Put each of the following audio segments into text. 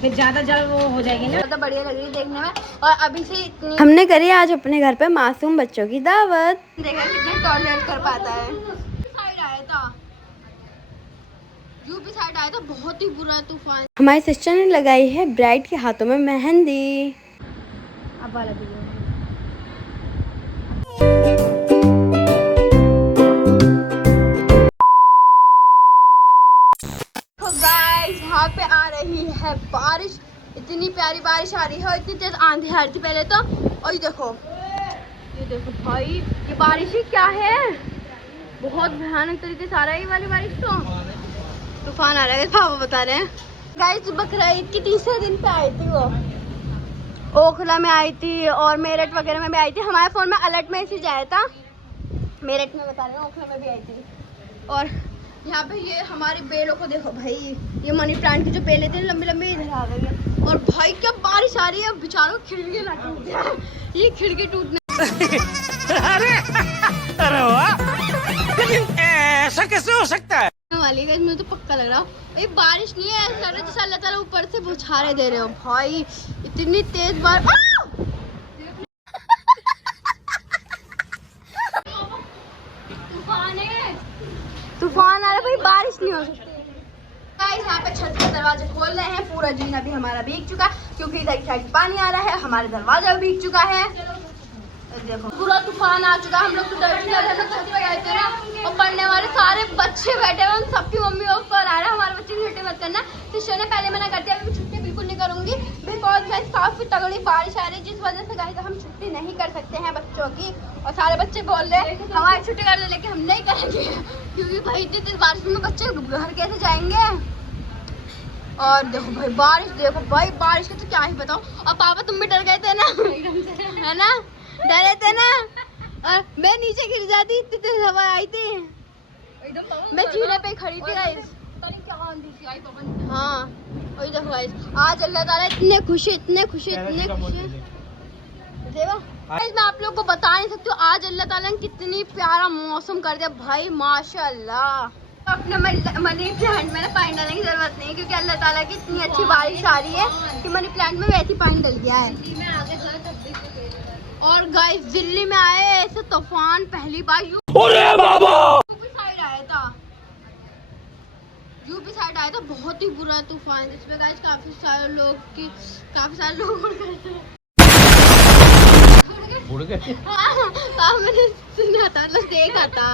फिर ज्यादा जल वो हो जाएगी ना, तो बढ़िया लग रही है देखने में। और अभी से इतनी हमने करी आज अपने घर पे मासूम बच्चों की दावत। देखा कितने टॉलरेट कर पाता है। साइड आया था, यूपी साइड आया था, बहुत ही बुरा तूफान। हमारी सिस्टर ने लगाई है ब्राइड के हाथों में मेहंदी। अब वाला वीडियो तो गाइस यहाँ पे आ रही है बारिश। इतनी प्यारी बारिश आ रही है और इतनी तेज आंधी आ रही थी पहले तो। और ये देखो भाई, ये बारिश ही क्या है, बहुत भयानक तरीके से आ रहा है ये वाली बारिश। तो तूफान आ रहा है, पापा बता रहे हैं। गाइस बकरा ईद के तीसरे दिन पे आई थी वो, ओखला में आई थी और मेरठ वगैरह में भी आई थी। हमारे फ़ोन में अलर्ट मैसेज आया था, मेरठ में बता रहे हैं, ओखला में भी आई थी। और यहाँ पे ये हमारी बेलों को देखो भाई, ये मनी प्लांट की जो बेलें थी लंबी लंबी इधर आ गई है। और भाई क्या बारिश आ रही है, बेचारों खिड़की ना टूट जाए, ये खिड़की टूटने अरे वाह, ऐसा कैसे हो सकता है वाली है। मुझे तो पक्का लग रहा है ये बारिश नहीं है, ऐसा लग रहा है जैसे अल्लाह ताला ऊपर से बौछारें दे रहे हो भाई, इतनी तेज तूफान आ रहा है भाई, बारिश नहीं हो सकती। गाइस यहाँ पे छत के दरवाजे खोल रहे हैं, पूरा जीना भी हमारा भीग चुका है क्योंकि इधर साइड पानी आ रहा है, हमारे दरवाजा भी भीग चुका है। देखो पूरा तूफान आ चुका है। हम लोग तो डर भी लग रहा था, छत पे गए थे ना, और पढ़ने वाले सारे बच्चे बैठे हुए, उन सबकी मम्मी ऊपर आ रहा है, हमारे बच्चे की छुट्टी मत करना। टीचर ने पहले मना कर दिया, अभी छुट्टी बिल्कुल नहीं करूंगी बिकॉज गाइस काफी तगड़ी बारिश आ रही है, जिस वजह से गाइस हम छुट्टी नहीं कर सकते हैं बच्चों की। और सारे बच्चे बोल रहे हैं हमारी छुट्टी कर दे, लेकिन हम नहीं करेंगे क्योंकि भाई इतनी तेज बारिश में बच्चे घर कैसे जाएंगे। और देखो भाई बारिश, देखो भाई बारिश का तो क्या ही बताओ। और पापा तुम भी डर गए थे ना, है ना, डरे थे ना। और मैं नीचे गिर जाती, इतनी तेज हवा आई थी, मैं जीने पे खड़ी थी गाइस। हाँ वही देखो गाइस, आज अल्लाह ताला इतने खुश है, इतने खुश है, इतने खुश है। देखो गाइस मैं आप लोगों को बता नहीं सकती हूँ आज अल्लाह ताला ने कितनी प्यारा मौसम कर दिया भाई, माशाल्लाह। अपने मनी प्लांट में ना पानी डालने की जरूरत नहीं, क्योंकि अल्लाह ताला की इतनी अच्छी बारिश आ रही है कि मनी प्लांट में वैसे ही पानी डल गया है। और गाइस दिल्ली में आए ऐसे तूफान पहली बार। यूपी साइड आया था, यूपी साइड आया था, बहुत ही बुरा तूफान जिसमें गाइस काफी सारे लोग उड़ गए। हाँ मैंने सुना था, देखा था।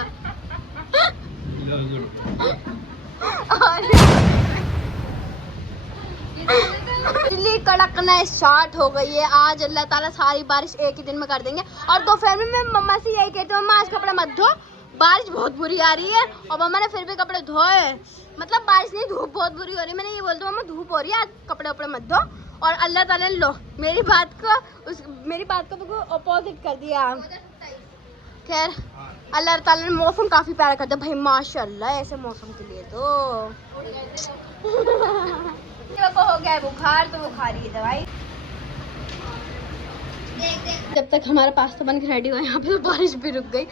दिल्ली कड़कना स्टार्ट हो गई है। आज अल्लाह ताला सारी बारिश एक ही दिन में कर देंगे। और दोपहर में मैं मम्मा से यही कहती हूँ, मम्मा आज कपड़े मत धो, बारिश बहुत बुरी आ रही है। और मम्मा ने फिर भी कपड़े धोए, मतलब बारिश नहीं, धूप बहुत बुरी हो रही है। मैंने ये बोलती हूँ मम्मा धूप हो रही है, आज कपड़े वपड़े मत धो। और अल्लाह ताला ने लो मेरी बात को अपोजिट कर दिया। खैर अल्लाह ताला ने मौसम काफी प्यारा कर दिया भाई, माशाल्लाह। ऐसे मौसम के लिए तो को हो गया है बुखार, तो बुखार की दवाई। जब तक हमारा पास्ता बन के रेडी हुआ, यहाँ पे तो बारिश भी रुक गई,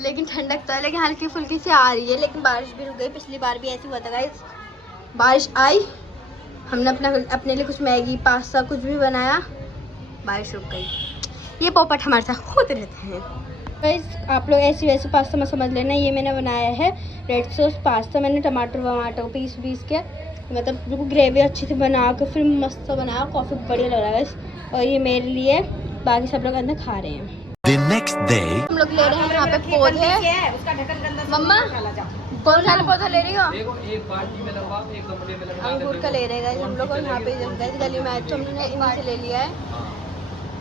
लेकिन ठंडक तो है, लेकिन हल्की फुल्की से आ रही है, लेकिन बारिश भी रुक गई। पिछली बार भी ऐसी हुआ था गाइस, बारिश आई, हमने अपने लिए कुछ मैगी पास्ता कुछ भी बनाया, बारिश रुक गई। ये पोपट हमारे साथ खुद रहते हैं गाइस। आप लोग ऐसी वैसी पास्ता मत समझ लेना। ये मैंने बनाया है रेड सॉस पास्ता, मैंने टमाटर पीस के मतलब बिल्कुल ग्रेवी अच्छी से बना के फिर मस्त बनाया, काफ़ी बढ़िया लग रहा है गाइस। और ये मेरे लिए, बाकी सब लोग अंदर खा रहे हैं। The next day. हम लोग ले रहे हैं यहाँ पे पौधे। मम्मा कौन सा पौधा ले रही हो? एक बाल्टी में लगवा, एक गमले में लगवा। अंगूर का ले रहे हैं हम लोग। और यहाँ पे गली में आए तो हमने इन्हीं से ले लिया है।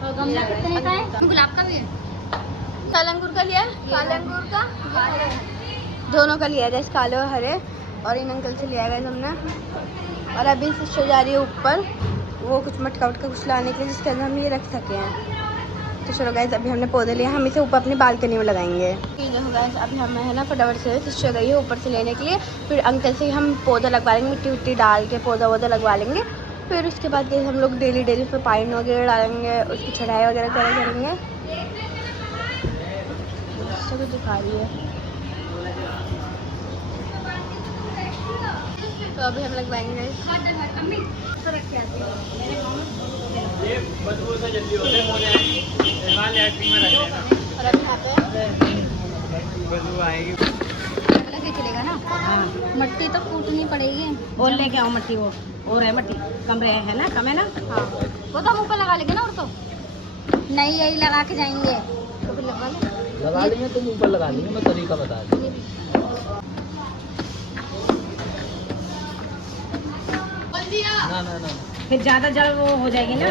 और गमला कितने का है? गुलाब का भी है, काला अंगूर का लिया है, काले अंगूर का, दोनों का लिया है, काले और हरे। और इन अंकल से लिया गया हमने। और अभी सिस्टर जा रही है ऊपर, वो कुछ मटका वटका कुछ लाने के लिए जिसके अंदर हम ये रख सके हैं। तो चलो गाइस अभी हमने पौधे लिए, हम इसे ऊपर अपनी बालकनी में लगाएंगे। देखो गाइस अभी हम है ना फटाफट से सिस्टर गई है ऊपर से लेने के लिए, फिर अंकल से हम पौधा लगवा लेंगे, मिट्टी विट्टी डाल के पौधा वौधा लगवा लेंगे। फिर उसके बाद गाइस हम लोग डेली उस पर पानी वगैरह डालेंगे, उसकी छटाई वगैरह करेंगे। सब दिखा रही है तो अभी हम लगवाएंगे तो रख के आती हूँ। ये बदबू से जल्दी होते हैं मोने निर्माण लैट्रिन में रख देना और अब यहाँ पे बदबू आएगी लगे चलेगा ना। हाँ मट्टी तो कूटनी पड़ेगी। और लेके आओ मट्टी, वो और है मट्टी, कम रहे है ना, कम है ना। हाँ वो तो हम ऊपर लगा लेंगे ना। और तो नहीं यही लगा के जाएंगे। तो फिर लगा ले। लगा लेंगे, तुम ऊपर लगा लेंगे, मैं तरीका बता दूँ। ना ना ना फिर ज्यादा जल वो हो जाएगी ना।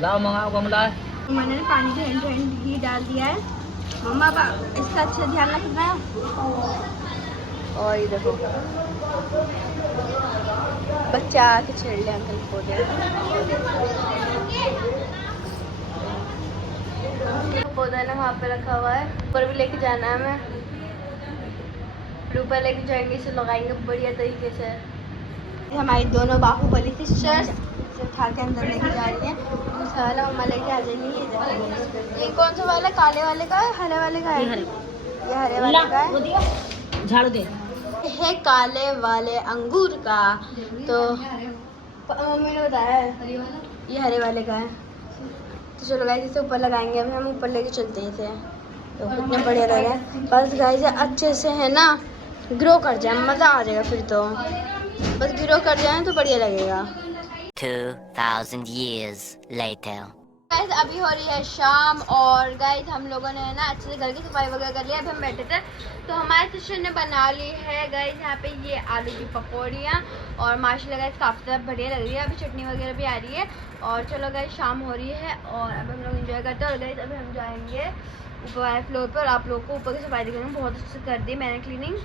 लाओ मंगाओ गमला। मैंने पानी के एंड एंड घी डाल दिया है। मम्मा इसका अच्छा ध्यान रखना है। और ये देखो बच्चा आके छेड़ ले अंकल को दे। पौधा ना वहाँ पे रखा हुआ है, ऊपर भी लेके जाना है हमें। ऊपर लेके जाएंगे, इसे लगाएंगे बढ़िया तरीके से। हमारी दोनों बाहुबली सिस्टर्स इसे उठा के अंदर लेके जा रही हैं। दूसरा वाला मम्मा लेके आ जाएंगे। ये कौन सा वाला, काले वाले का है, हरे वाले का है? ये हरे वाले का है। झाड़ू दे। है काले वाले अंगूर का। तो मम्मी ने बताया है ये हरे वाले का है। तो चलो गाइस इसे ऊपर लगाएंगे। अभी हम ऊपर लेके चलते हैं इसे। तो कितने बढ़िया लग रहा है। बस गाइस अच्छे से है ना ग्रो कर जाए, मज़ा आ जाएगा। फिर तो बस ग्रो कर जाए तो बढ़िया लगेगा। 2000 years later. गाइस अभी हो रही है शाम और गाइस हम लोगों ने ना अच्छे से घर की सफाई वगैरह कर लिया। अभी हम बैठे थे तो हमारे सिस्टर ने बना ली है गाइस यहाँ पे ये आलू की पकौड़ियाँ। और माशाल्लाह गाइस काफ़ी ज़्यादा बढ़िया लग रही है। अभी चटनी वगैरह भी आ रही है। और चलो गाइस शाम हो रही है और अब हम लोग एंजॉय करते हैं। और गाइस अभी हम जाएंगे ऊपर वाले फ्लोर पर और आप लोग को ऊपर की सफाई दिखाऊंगी। बहुत अच्छे से कर दी मैंने क्लीनिंग।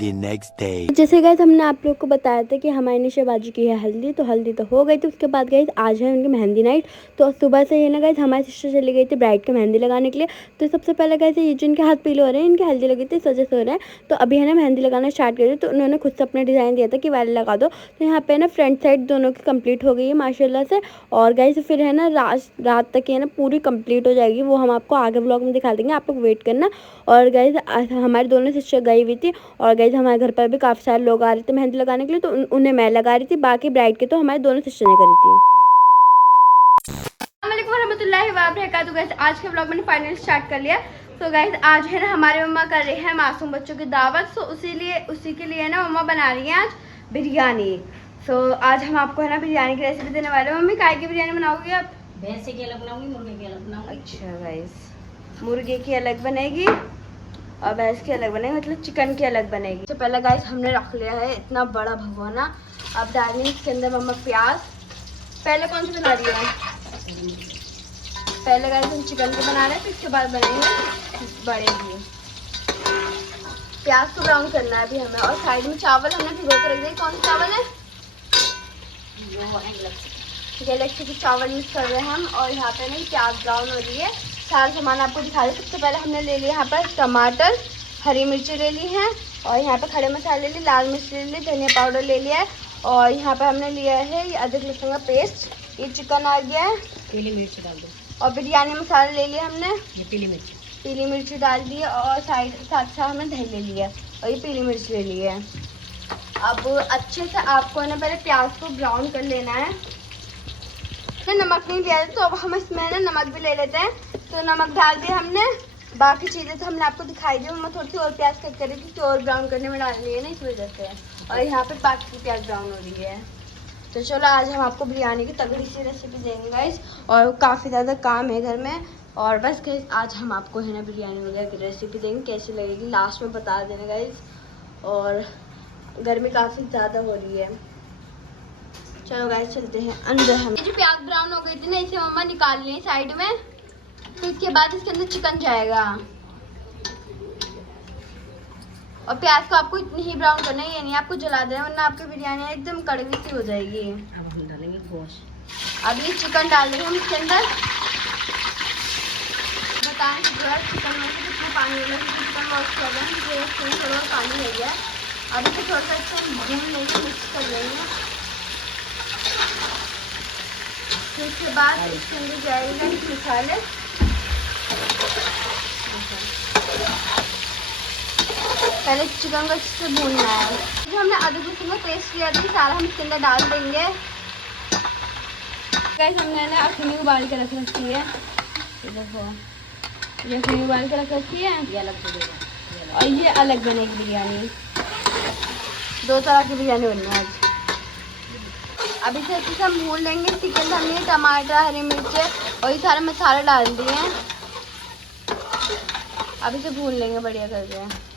The next day. जैसे गाइस हमने आप लोग को बताया था कि हमारी ने शहबाजू की है हल्दी, तो हल्दी तो हो गई थी। उसके बाद गाइस आज है उनकी मेहंदी नाइट। तो सुबह से ये ना गाइस हमारी सिस्टर चली गई थी ब्राइड की मेहंदी लगाने के लिए। तो सबसे पहले गाइस ये जो इनके हाथ पीले हो रहे हैं, इनकी हल्दी लगी थी, सजे से हो रहे हैं। तो अभी है ना मेहंदी लगाना स्टार्ट करी। तो उन्होंने खुद से अपना डिज़ाइन दिया था कि वाले लगा दो। तो यहाँ पे ना फ्रंट साइड दोनों की कंप्लीट हो गई है माशाल्लाह से। और गाइस फिर है ना रात तक ये ना पूरी कंप्लीट हो जाएगी। वो हम आपको आगे ब्लॉग में दिखा देंगे, आप लोग वेट करना। और गाइस हमारी दोनों सिस्टर गई हुई थी। और गाइस हमारे घर पर भी काफ़ी सारे लोग आ रहे थे मेहंदी लगाने के लिए। तो उन्हें मैं लगा रही थी, बाकी ब्राइड के तो हमारी दोनों सिस्टर ने करी थी। अस्सलामुअलैकुम वरहमतुल्लाहि वबरकातुहू। गाइस आज के ब्लॉग मैंने फाइनल स्टार्ट कर लिया। तो गाइस आज है ना हमारे मम्मा कर रही है मासूम बच्चों की दावत। सो उसी के लिए ना मम्मा बना रही हैं आज बिरयानी। सो आज हम आपको है ना बिरयानी की रेसिपी देने वाले हैं। मम्मी काय की बिरयानी बनाओगी आप? भैंस की अलग बनाऊंगी, मुर्गे की अलग बनाऊंगी। अच्छा गाइस मुर्गे की अलग बनेगी और भैंस की अलग बनेगी, मतलब चिकन की अलग बनेगी। तो पहले गाइस हमने रख लिया है इतना बड़ा भगोना। अब डालेंगे इसके अंदर मम्मा प्याज। पहले कौन सी बना रही है? पहले गाइस हम चिकन की बना रहे हैं, फिर इसके बाद बनेंगे बड़े की। प्याज को ब्राउन करना है अभी हमें। और साइड में चावल हमने भिगो कर रख दिए। कौन सा चावल है? गैलेक्सी के चावल मिक्स कर रहे हैं हम। और यहाँ पे नहीं प्याज ब्राउन हो रही है। सारा सामान आपको दिखा रहे। सबसे पहले हमने ले लिया यहाँ पर टमाटर, हरी मिर्ची ले ली हैं। और यहाँ पे खड़े मसाले ले, लाल मिर्च ले ली, धनिया पाउडर ले लिया है। और यहाँ पे हमने लिया है ये अदरक लहसुन का पेस्ट। ये चिकन आ गया है। पीली मिर्च डाल दो। और बिरयानी मसाला ले लिया हमने, ये पीली मिर्च। पीली मिर्ची डाल दी है। और साथ हमने दही ले लिया है और ये पीली मिर्च ले ली है। अब अच्छे से आपको ना पहले प्याज को ब्राउन कर लेना है। नमक नहीं दिया तो अब हम इसमें ना नमक भी ले लेते हैं। तो नमक डाल दिया हमने। बाकी चीज़ें तो हमने आपको दिखाई दी। मैं थोड़ी सी और प्याज कट करी थी, और ब्राउन करने में डालनी है ना इस वजह से। और यहाँ पे बाकी की प्याज ब्राउन हो रही है। तो चलो आज हम आपको बिरयानी की तगड़ी सी रेसिपी देंगे गाइस। और काफ़ी ज़्यादा काम है घर में। और बस गाइस आज हम आपको है ना बिरयानी वगैरह की रेसिपी देंगे, कैसी लगेगी लास्ट में बता देना गाइस। और गर्मी काफ़ी ज़्यादा हो रही है। चलो गाइस चलते हैं अंदर। हम जो प्याज ब्राउन हो गई थी ना, इसे मम्मा निकाल ली साइड में। तो इसके बाद इसके अंदर चिकन जाएगा। और प्याज को आपको इतनी ही ब्राउन करना है, ये नहीं आपको जला देना, वरना आपकी बिरयानी एकदम कड़वी सी हो जाएगी। अब हम डालेंगे गोश्त। अब ये चिकन डाल देंगे हम इसके अंदर। बताएं कि जो चिकन में से कितना पानी होगा, चिकन वॉश कर रहे हैं, इसमें थोड़ा पानी है गया। अब इसे थोड़ा सा अच्छा भून लेंगे, मिक्स कर लेंगे। फिर उसके बाद इसके अंदर जाएगा मसाले। पहले चिकन को अच्छे से भूनना है। जो हमने अदरक लहसुन का पेस्ट किया था सारा हम इसके अंदर डाल देंगे। गाइस हमने ना अखनी उबाल के रख रखी है, ये देखो ये अखनी उबाल के रख रखी है, ये अलग बनेगा और ये अलग बनेगी बिरयानी। 2 तरह की बिरयानी बननी है आज। अब इसे अच्छे से हम भून लेंगे। चिकन में हमने टमाटर, हरी मिर्च और ये सारे मसाले डाल दिए हैं। अब इसे भून लेंगे बढ़िया करके।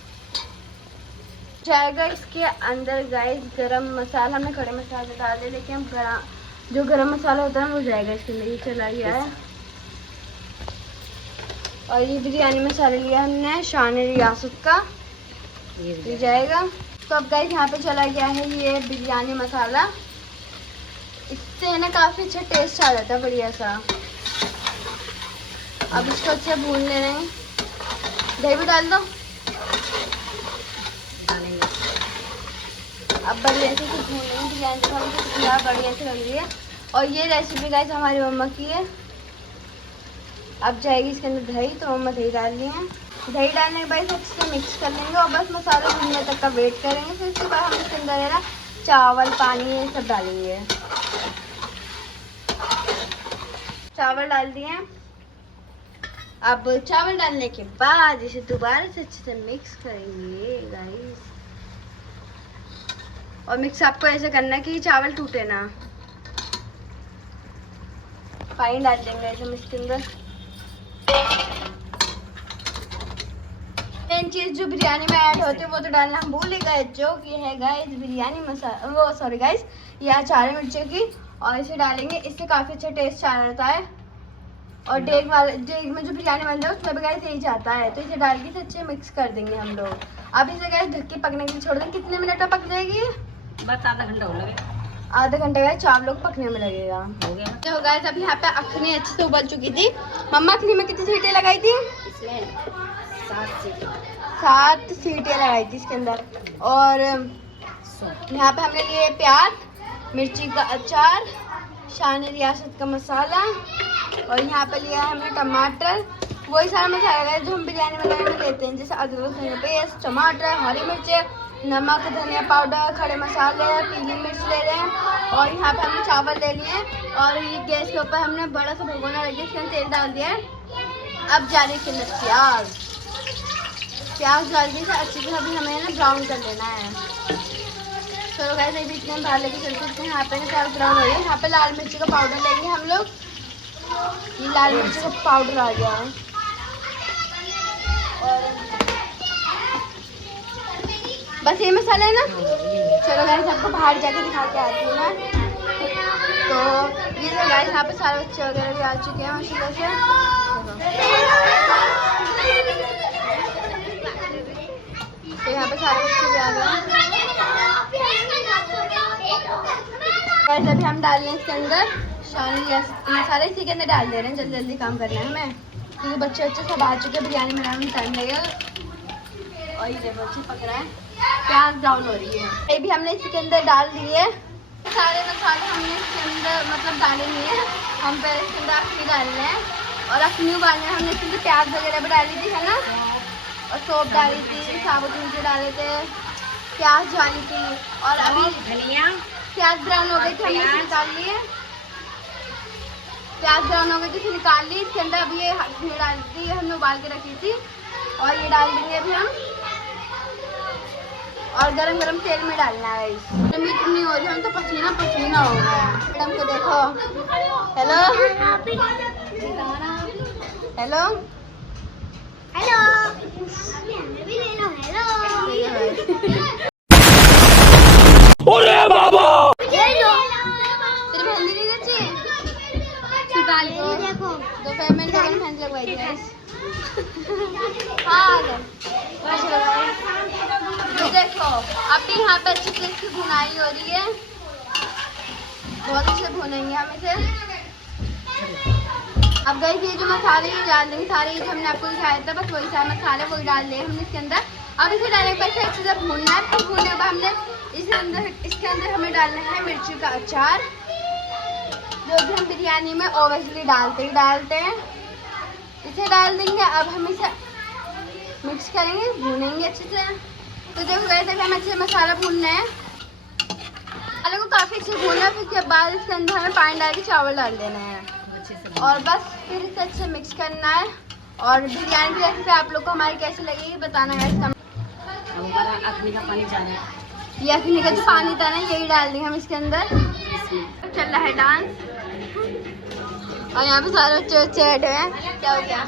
जाएगा इसके अंदर गाइस गरम मसाला, हमने खड़े मसाले डाल दिए, लेकिन हम जो गरम मसाला होता है वो जाएगा इसके अंदर। ये चला गया है। और ये बिरयानी मसाला लिया हमने शान रियासत का, ये जाएगा। तो अब गाइस यहाँ पे चला गया है ये बिरयानी मसाला। इससे है ना काफ़ी अच्छा टेस्ट आ जाता है बढ़िया सा। अब इसको अच्छे भून ले रहे हैं। दही भी डाल दो। अब बढ़िया से भून लेंगे बिरयानी तो हमको बढ़िया से लग रही है। और ये रेसिपी गाइस हमारी मम्मा की है। अब जाएगी इसके अंदर दही, तो मम्मा दही डाल रही हैं। दही डालने के बाद अच्छे से मिक्स कर लेंगे और बस मसाले भूनने तक का वेट करेंगे। फिर उसके बाद हम इसके अंदर है ना चावल, पानी ये सब डालेंगे। चावल डाल दिए। अब चावल डालने के बाद इसे दोबारा से अच्छे से मिक्स करेंगे गाइस। और मिक्स आपको ऐसे करना है कि चावल टूटे ना। पानी डाल देंगे ऐसे हम इसके अंदर। मेन चीज जो बिरयानी में ऐड होती है वो तो डालना हम भूल ही गए, जो कि है गाइस बिरयानी मसाला, वो सॉरी गाइस ये अचार मिर्ची की। और इसे डालेंगे, इससे काफ़ी अच्छा टेस्ट आ जाता है। और डेग में जो बिरयानी बनता है उसमें भी गाइस यही जाता है। तो इसे डाल के इसे अच्छे मिक्स कर देंगे हम लोग। अब इसे गाइस ढक के पकने के लिए छोड़ देंगे। कितने मिनट में पक जाएगी? बस आधा घंटा हो लगे। आधा घंटे गाइस चावलों को पकने में लगेगा। हो गया। तो गाइस अभी यहाँ पे अखनी अच्छे से उबल चुकी थी। मम्मा अखनी में कितनी सीटें लगाई थी? इसमें 7 सीटी 7 सीटें लगाई थी इसके अंदर। और यहाँ पे हमने लिए प्याज, मिर्ची का अचार, शान रियासत का मसाला, और यहाँ पे लिया है हमने टमाटर। वही सारा मसाला है जो हम बिरयानी वगैरह में लेते हैं, जैसे अदरक लहसुन पेस्ट, टमाटर, हरी मिर्च, नमक, धनिया पाउडर, खड़े मसाले, पीली मिर्च ले रहे हैं। और यहाँ पे हमने चावल ले लिए। और ये गैस के ऊपर हमने बड़ा सा भगोना रख दिया, इसके अंदर तेल डाल दिया है। अब जा रही है प्याज। प्याज डाल दी से अच्छे से अभी हमें ना ब्राउन कर लेना है। चलो गाइस अभी इतने बाहर लेके चलते हैं। यहाँ पे ना प्याज ब्राउन हो रही है। यहाँ पे लाल मिर्ची का पाउडर लेंगे हम लोग। ये लाल मिर्ची का पाउडर आ गया है। और बस ये मसाला है ना। चलो गाइस आपको बाहर जाके दिखा के आती हूँ मैं। तो ये तो गाइस यहाँ पे सारे बच्चे वगैरह भी आ चुके हैं माशाल्लाह से। तो यहाँ पे सारे बच्चे भी आ गए। गाइस अभी हम डाल रहे हैं इसके अंदर शान रियासत मसाला। इसी के अंदर डाल दे रहे हैं, जल्दी जल्दी काम करना है हमें, क्योंकि बच्चे सब आ चुके हैं। बिरयानी बनाने में टाइम लगेगा। और ये देखो अच्छी पक रहा है, प्याज ब्राउन हो रही है। ये भी हमने इसके अंदर डाल दिए सारे मसाले। हमने इसके अंदर मतलब डाले नहीं है, हम पहले इसके अंदर अखनी डालने हैं। और अखनी उबालने हमने इसके अंदर प्याज वगैरह भी डाली थी है ना, और सौंफ डाली थी, साबुत मिर्च डाले थे, प्याज डाली थी। और अभी धनिया, प्याज ब्राउन हो गई थी, हमने इसे निकाल लिए। प्याज ब्राउन हो गई थी, इसे निकाल ली। इसके अंदर अभी ये अखनी डाल दी, हमने उबाल के रखी थी। और ये डाल देंगे अभी हम। और गरम गरम तेल में डालना है। गर्मी इतनी हो रही है, हम तो पसीना पसीना हो गया है। मैडम को देखो। हेलो हेलो हेलो अरे बाबा तेरी मेहंदी नहीं रची? छुटा ली देखो। दोपहर में मेहंदी लगवाई थी गाइस। हाँ ये देखो अभी यहाँ पे अच्छे से इसकी भुनाई हो रही है। बहुत अच्छे भुनेंगे हम इसे। अब गाइस ये जो मसाले डाल देंगे सारे, जो हमने आपको दिखाया था बस वही सारे मसाले वही डाल दिए हमने इसके अंदर। अब इसे डालने के बाद अच्छे से भूनना है। फिर भूनने के बाद हमने इसके अंदर हमें डालना है मिर्ची का अचार, जो भी हम बिरयानी में ओबियसली डालते हैं। इसे डाल देंगे। अब हम इसे मिक्स करेंगे, भूनेंगे अच्छे से। तो देखो गाइस अभी हम अच्छे मसाला भूनना है। मसाले को काफ़ी अच्छे भूनना है, फिर उसके बाद इसके अंदर हमें पानी डाल के चावल डाल देना है और बस फिर इसे अच्छे मिक्स करना है। और बिरयानी की रेसिपी आप लोग को हमारी कैसी लगेगी बताना है। अखनी का पानी डालना है। ये अखनी का जो पानी था ना यही डाल देंगे हम इसके अंदर। चल रहा है डांस और यहाँ पे सारे बच्चे बैठे हुए हैं। क्या हो गया?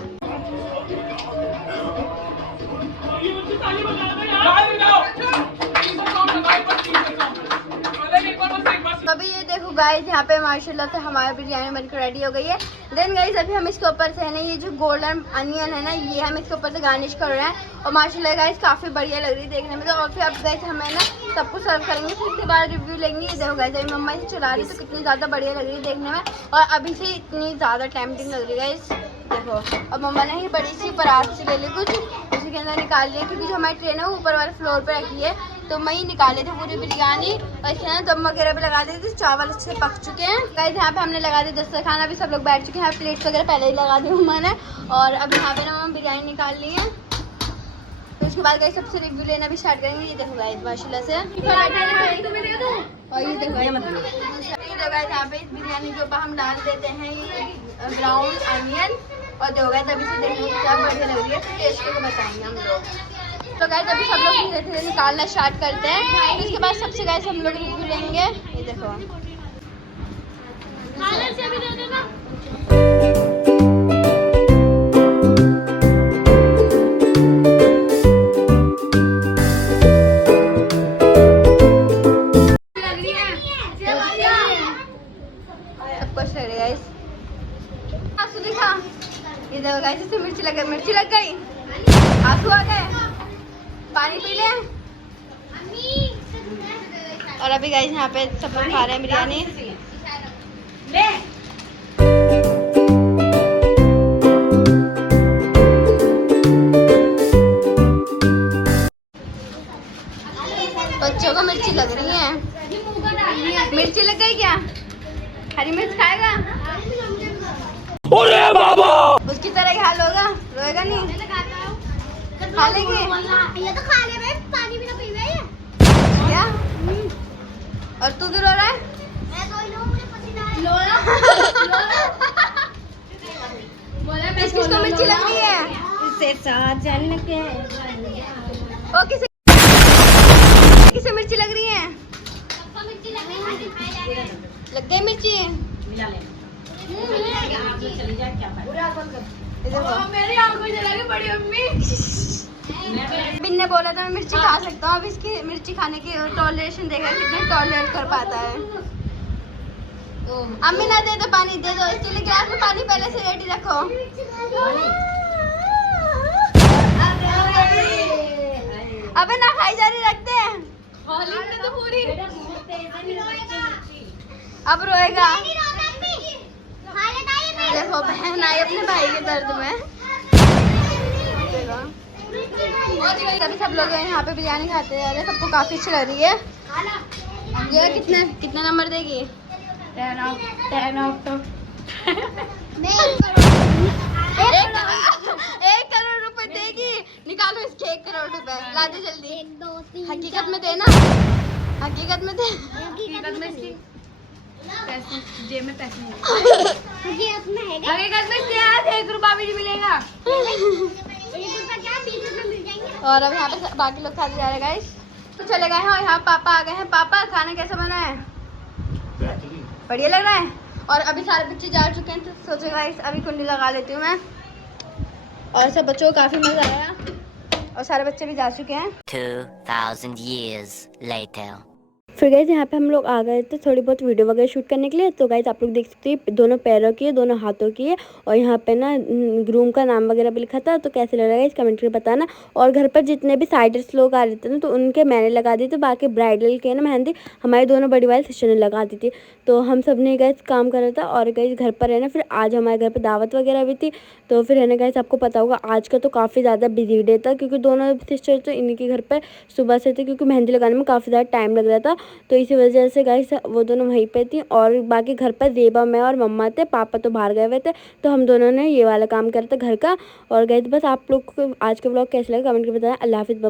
अभी ये देखो गाइस यहाँ पे माशाल्लाह से हमारी बिरयानी बनकर रेडी हो गई है। देन गाइस अभी हम इसके ऊपर से है ना ये जो गोल्डन अनियन है ना ये हम इसके ऊपर से गार्निश कर रहे हैं और माशाल्लाह गाइस काफ़ी बढ़िया लग रही है देखने में। तो और फिर अब गाइस हमें ना सबको सर्व करेंगे, फिर उसके बाद रिव्यू लेंगे। ये देखो गाइस अभी मम्मा इसे चला रही तो कितनी ज़्यादा बढ़िया लग रही है देखने में और अभी से इतनी ज़्यादा टेम्पटिंग लग रही है गाइस। देखो अब मम्मा ने ही बड़ी सी परात से ले ली कुछ, उसी के अंदर निकाल लिया क्योंकि जो हमारी ट्रेन है वो ऊपर वाले फ्लोर पर रखी है तो मैं ही निकाले थे पूरी बिरयानी और इसके ना दम वगैरह भी लगा दी थी। चावल अच्छे पक चुके हैं गाइस। यहाँ पे हमने लगा दी दस्तरखाना, अभी सब लोग बैठ चुके हैं। प्लेट्स वगैरह पहले ही लगा दी मैंने और अब यहाँ पे ना हम बिरयानी निकाल ली है। तो उसके बाद गाइस सबसे रिव्यू लेना भी स्टार्ट करेंगे। ये देखो गाइस माशाल्लाह से और ये देखो गाइस यहाँ पे इस बिरयानी के ऊपर हम डाल देते हैं ये ब्राउन अनियन और देखो गाइस अभी से देखने को क्या बढ़िया लग रही है। फिर टेस्ट को बताएंगे हम लोग। तो गाइस अभी सब लोग धीरे धीरे निकालना स्टार्ट करते हैं। तो इसके बाद सबसे गाइस हम लोग रिव्यू लेंगे। ये देखो सब कुछ लग रही है गाइस। आंसू दिखा, ये देखो गाइस इसमें मिर्ची लग गई, आंसू आ गए। पानी पी ले। और अभी गाइस यहाँ पे सब लोग खा रहे हैं बिरयानी। बच्चों को मिर्ची लग रही है। मिर्ची लग गई क्या? हरी मिर्च खाएगा? अरे बाबा उसकी तरह ही हाल होगा, रोएगा नहीं? खा लेंगे ये तो खा ले भाई, पानी भी ना पी रहा है क्या? और तू क्यों रो रहा है? मैं तो लो, मुझे पसीना लो बोला मैं किसको मिर्ची लग रही है? इससे साथ जाने लग गया है। ओ किसे मिर्ची लग रही है? लग गई मिर्ची। मिला ले चली जाए क्या मेरी आंखों जला के बड़ी अम्मी। बिन ने बोला था मैं मिर्ची खा सकता हूँ। अब इसकी मिर्ची खाने की टॉलरेशन देखा कितने टॉलरेट कर पाता है। अम्मी ना दे दो पानी, दे दो इसके लिए गिलास में पानी पहले से रेडी रखो। अबे ना खाई जा रही रखते हैं तो पूरी। अब रोएगा। देखो बहन आई अपने भाई के दर्द में। तभी सब लोग यहाँ पे बिरयानी खाते हैं। सबको काफी अच्छी लग रही है। ये कितना नंबर देगी? 10 आउट ऑफ 1 करोड़ रुपए देगी। निकालो इसके 1 करोड़ रुपए, ला दे जल्दी। हकीकत में देना, हकीकत में दे। हकीकत में पैसे जेब में पैसे नहीं हकीकत में क्या 1 रुपया भी नहीं मिलेगा। और अब यहाँ पे बाकी लोग खाते जा रहे हैं गाइस। तो चले गए हैं और यहाँ पापा आ गए हैं। पापा खाना कैसा बना है? बढ़िया लग रहा है। और अभी सारे बच्चे जा चुके हैं तो सोचे गाइस अभी कुंडी लगा लेती हूँ मैं। और सब बच्चों को काफ़ी मज़ा आया और सारे बच्चे भी जा चुके हैं। 2000 years later. फिर गाइस यहाँ पे हम लोग आ गए थे थोड़ी बहुत वीडियो वगैरह शूट करने के लिए। तो गाइस आप लोग देख सकते हैं दोनों पैरों की है, दोनों हाथों की है और यहाँ पे ना ग्रूम का नाम वगैरह भी लिखा था। तो कैसे लग रहा है इस कमेंट में बताना। और घर पर जितने भी साइडर्स लोग आ रहे थे ना तो उनके मैंने लगा दी थी। बाकी ब्राइडल के ना मेहंदी हमारी दोनों बड़ी वाली सिस्टर ने लगा दी थी। तो हम सब ने गाइस काम करा था और गाइस घर पर है ना फिर आज हमारे घर पर दावत वगैरह भी थी। तो फिर है ना गाइस आपको पता होगा आज का तो काफ़ी ज़्यादा बिजी डे था क्योंकि दोनों सिस्टर तो इनके घर पर सुबह से थे क्योंकि मेहंदी लगाने में काफ़ी ज़्यादा टाइम लग रहा था। तो इसी वजह से गाइस वो दोनों वहीं पे थी और बाकी घर पर जेबा मैं और मम्मा थे, पापा तो बाहर गए हुए थे। तो हम दोनों ने ये वाला काम करा था घर का। और गाइस बस आप लोग को आज का व्लॉग कैसा लगा कमेंट करके बताना। अल्लाह हाफिज़।